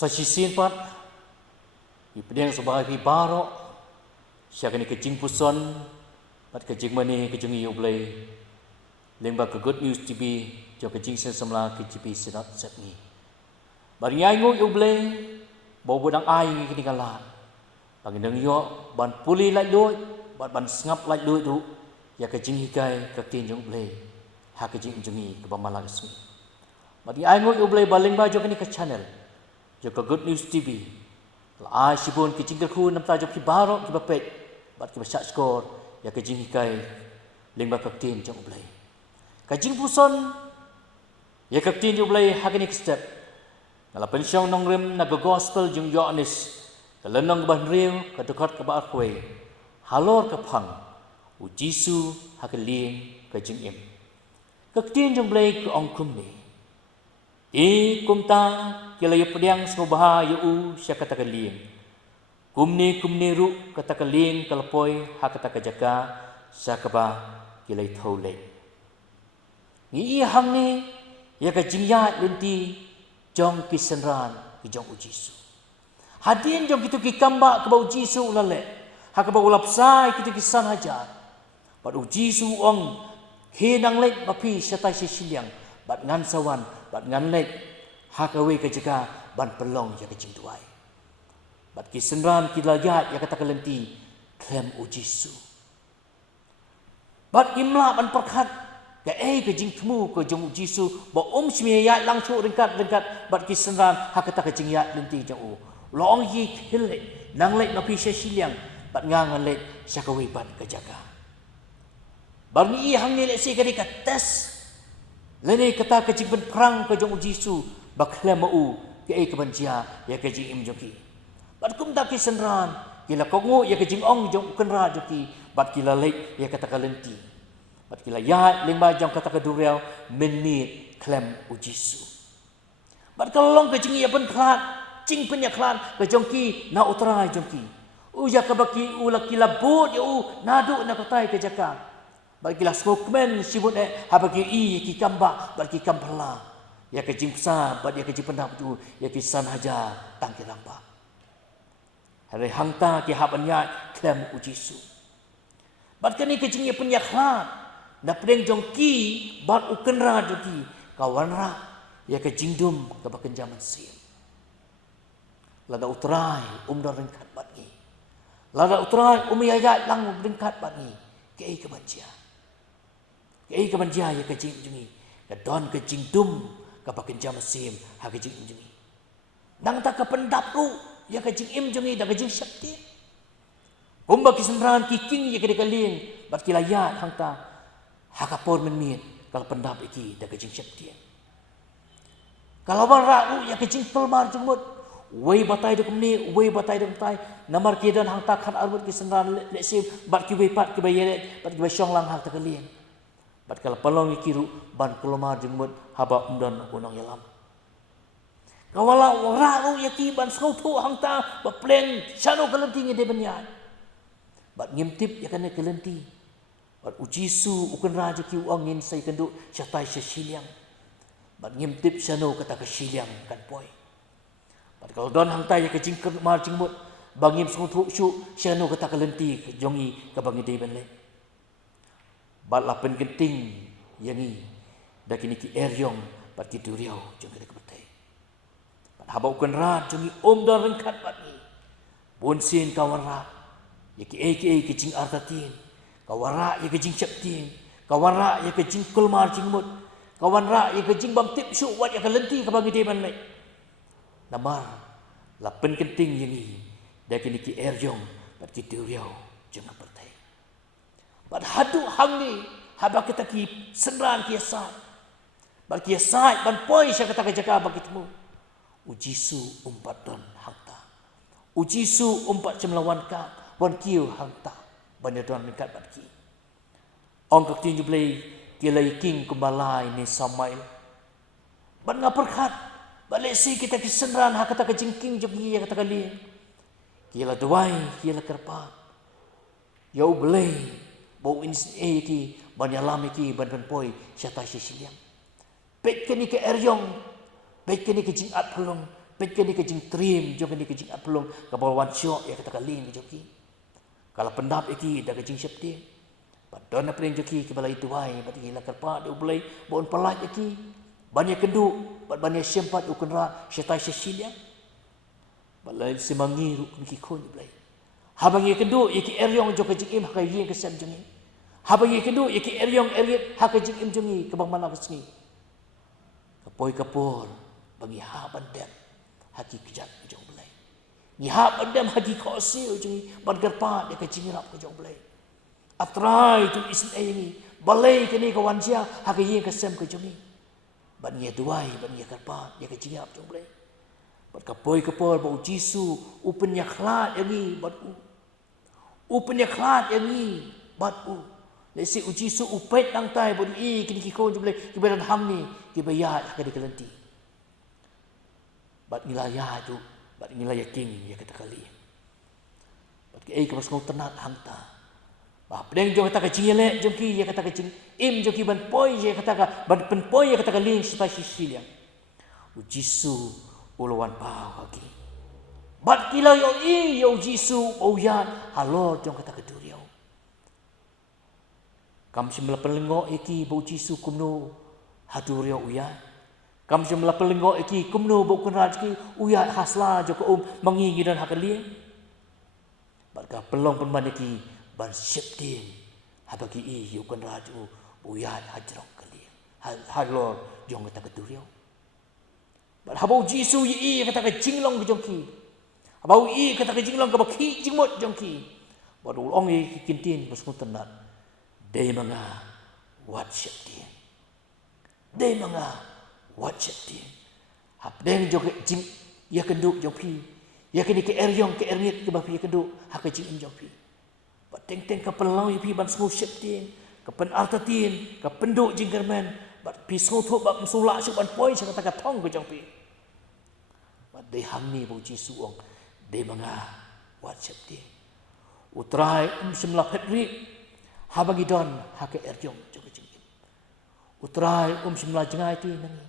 Sasisin pat ipedeng sebagai barok siya kani kejing puson pat kejing mani kejing iublay lembag ke Good News TV jo kejing sen semla ke TV senat setni bari aingo iublay bau bodang ai kini kala pangindang yo ban puli lai doi ban sngap lai doi ru ya kejing hikai ke tin jong blay ha kejing jungi ke bamalasmi bari aingo iublay baling ba jo kani ke channel jo ke Good News TV la sibon kejing ke khu nam ta jo ki barok ki bapet bat ki basak skor ya kejing hikai lembag ke tin jong blay kajing puson ya ke tin jong blay ha kani ke step ngala pensyong nongrem na gospel jung Yohanes kalenong ban riu kadukot ka ba kwe halor ka phang u Jisu hakeling ka jing im ka tin jung blay ka ong kum ni e kumta kilay pediang smobaha yu sya kata kaling kumni ru kata kaling kalpoy hakata ka jaka sya ka ba kilay thole ngi hang ni ya ka jing ya lenti jong kisenran ki jong u Jisu hadin jong kitu ki kamba ke bau Jisu lale ha ke bau lapsai kitu ki san hajar bat u Jisu ong hinang lek bapi setai sisiang bat ngan sawan bat ngan lek ha ke we ke jaga ban pelong ya ke jing tuai bat kisenran ki layat ya kata kelenti klem u Jisu bat imla ban perkhat ke ke jing temu ke jong Jisu ba smie ya lang chu ringkat bat kisenran ha kata ke jing ya lenti jong u long yi khile nang lek no pi siliang bat ngang lek sakawi bat ke jaga bar ni hang ni lek si ka tes lene kata ke jing ben perang ke jong Jisu ba klem u ke banjia ya ke jing im joki bat kum ta kisenran kila kongu ya ke jing ong jong kenra joki bat kila lek ya kata kalenti bat kila ya lima jam kata keduriau menit klem u Jisu bat kalong ke jing ya ben klat cing penyaklan ke jongki na utrai jongki uja ka baki ulaki labut ya nadu na kotai ke jaka bagi la smokeman sibut ha bagi ki kamba bagi kampala ya ke jing sa bat ya ke jing pendap tu ya ki san haja tangki ramba hari hangta ki habanya klem u Jisu bat kani ke jing ya penyaklan na pedeng jongki bat ukenra jongki kawanra ya ke jingdum ka baken jaman sim lada utrai dar ringkat batni lada utrai yaya lang ringkat batni ke kebanjia ya ke jing jungi ke don ke jing dum ka bakin jam sim ha ke jing jungi nang ta ka pendap ru ya ke jing im jungi da ke jing syakti umba kisenran kiking ya ke kaling bat kilaya hang ta ha ka por menit kal pendap iki da ke jing syakti kalau ban ra ya ke jing pelmar jumut wei batai de kumni wei batai de tai namar kidan hang tak khat arbut ki senran le sim bat ki wei pat ki bayere bat ki syong lang hang takalien bat kala palong kiru ban kelomar jengmut haba umdan unang yalam kawala ora ya ki ban sautu hang ta ba pleng sano kalenti nge de benyan bat ngimtip ya kana kalenti bat u Jisu ukun raja ki uangin sai kendu syatai siliang bat ngimtip sano kata ka siliang kan poi bat kalau don hang tai ke jing mar jingmut bangim sungtu syu syano kata kalenti ke jongi ke bangi dei benle bat la pen genting yangi da kini ki eryong bat ki duriau jong ke betai bat habau kan rat jongi dar rengkat bat ni bonsin kawara ya ki ke jing artatin kawara ya ke jing syaptin kawara ya ke jing kulmar jingmut kawara ya ke jing bam tip syu wat ya kalenti ke bangi dei benle namar lapen kenting yang dah kini ki eryong bat ki duriau jangan pertai bat hadu hang ni haba kita ki senran ki asai bat ki asai ban poi sya kata jaga bagi temu u Jisu umpat don hangta u Jisu umpat cemlawan ka bon kiu hangta banyadan dekat bat ki ong ka tin jublei ki lai king kumbalai ni Samail ban ngaperkhat balik si kita kisenran ha kata kejingking jogi ya kata kali kila duai kila kerpa yau belai bau ins ki ban yalam ki ban poi syata sisiang pet kini ke eryong pet kini ke jingat pelong kapit ka ni kajing trim jong ni kajing aplong kabalwan syok ya kata kalin joki kalau pendap iki da kajing syepti padon na pring joki ke balai tuai bat gila karpa de ulai bon palat iki banyak kendu banyak sempat ukenra syetai sesilia balai semangi ru ki khon ulai habangi kendu iki eryong jok kajing im hakai kesam jongi habangi kendu iki eryong erit hakajing im jongi ke bang mana kesni kapoi kapor bagi haban dem haki kejat kejong belai ni haban dem haki khosil jongi ban garpa de kajing rap kejong belai atrai tu isin ini balai kini kawan sia haki kesam kejongi ban ye duai ban ye garpa ye kajing rap jong belai bat kapoi kapor bau jisu upen yak khlat yangi bat upen yak khlat yangi bat lesi uji su upet nang tai bon i kini ki ko jule ki beran ham ni ki bayat ka di kelenti bat ngilaya tu bat ngilaya king ya kata kali bat ki ai ka pasngau tenat hangta ba pleng jo kata ka jingele jo ki ya kata ka jing im jo ki ban poi ya kata ka ban pen poi ya kata ka ling sta sisilia uji su ulawan pa ki bat kila yo i yo jisu o yan halo jo kata ka duriau kam simla pelengo iki bau jisu kumno hadurio uya kam simla pelengo iki kumno bau kunraj ki uya hasla joko mangi dan hakali barka pelong penman iki ban septin habaki i yu kunraj uya hajrok kali halo jong kata kedurio bar habau jisu i kata ke jinglong jongki habau i kata ke jinglong ka baki jingmot jongki bar ulong i kintin basmu tenat Day mga WhatsApp din. Day mga WhatsApp din. Hapdeng jok jing ya kenduk jopi. Ya kini ke eryong ke ernit ke bapi ya kenduk hak jing im jopi. Bat teng teng ke pelau ya pi ban smu syap din. Ke pen artatin ke penduk jing germen. Bat pi smu thuk bat msula syuk ban poi syuk kata tong ke jopi. Bat day hamni bau jisu ong. Day mga WhatsApp din. Utrai semla petri habagi don hake erjong jok jing utrai simla jengai ti nangi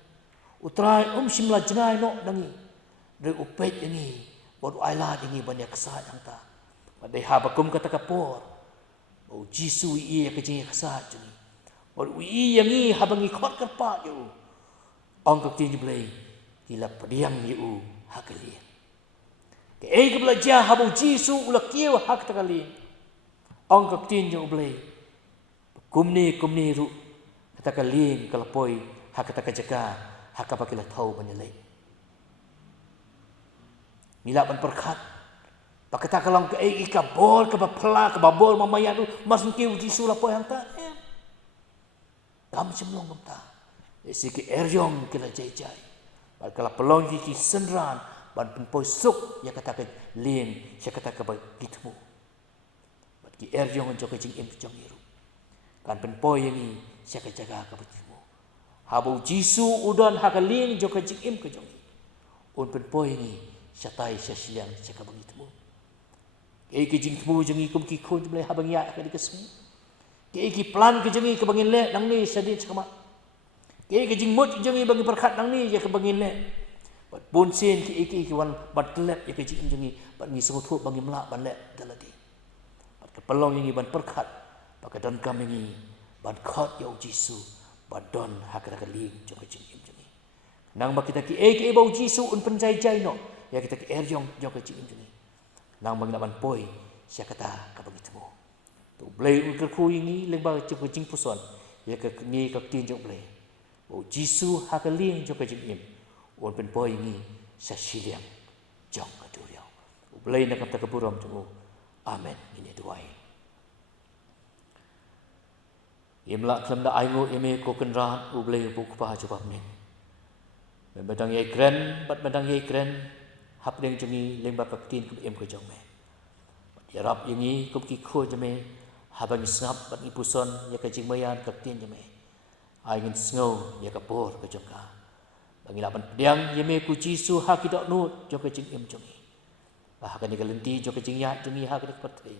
utrai simla jengai no nangi re upet yangi bod aila dingi banyak kesat hangta badai habakum kata kapor o jisu i ke jing kesat jengi bod ui yangi habangi khot karpa yo ong kak ti blai kila pediang yu hakali ke ai ke belajar habu jisu ulak kieu hak takali ong kak tin jo blai kumni ru kata kalin kalapoi hak kata kajaga hak apa kila tahu menyelai mila ban perkat pakata kalong ke ai ka bol ke bapla ke babol mamaya tu masuk ke uji sulapoi hangta kam semlong benta siki eryong kila jai bal kala pelong ki senran ban penpoi suk ya kata ke lin ya kata ke bagitmu bat ki eryong jok jing im jong iru kan penpoi yang siapa jaga kabutimu habu jisu udan hakalin joka jikim ke jongi un penpoi ni syatai syasiang siapa bangitmu ke jing temu jongi kum ki khon mulai habang ya ka dikesmi ke plan ke jongi ke bangin le nang ni sadin sakama ke jing mut jongi bagi perkat nang ni ya ke bangin le bat bonsen ki wan batlet ya ke jing jongi bat ngi sotho bagi melak ban le daladi bat ke pelong yang ban perkat pakadon kami ni ban khot ya jisu badon hakra kali jok jing im jing nang ba kita ki ke bau jisu un penjai jai no ya kita ki eryong jok jing im jing nang bang ban poi sia kata ka begitu tu blai un kerku ini lengba jok jing puson ya ke ni ka tin jok blai bau jisu hakali jok jing im un pen poi ni sa siliang jok aduriau blai nak kata keburam tu amen ini doai imla kelam da aingo ime ko kenra ublei buk pa jawab ning bedang ye kren bat bedang ye kren hap deng jungi lengba kaktin ku em ko jong me ya rap yangi ku ki kho jame habang snap bat ni puson ya ka jing mayan kaktin jame ai ngin sngo ya ka por ko jong ka bangi lapan pedang yeme ku jisu ha ki dok nut jo ka jing em jungi bah ka ni galenti jo ka jing ya jungi ha ka dik patri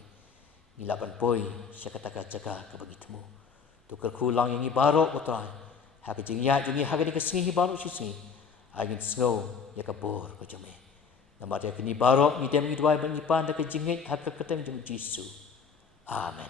ni lapan poi sya kata ka jaga ka bagitmu tukar kulang yang barok utrai hak jingya jingi hak di kesingi barok sisi Agin snow ya kabor ko jame. Namat ya kini barok ni dem idwai ban ipan da ke jingit hak keteng jung Jisu. Amen.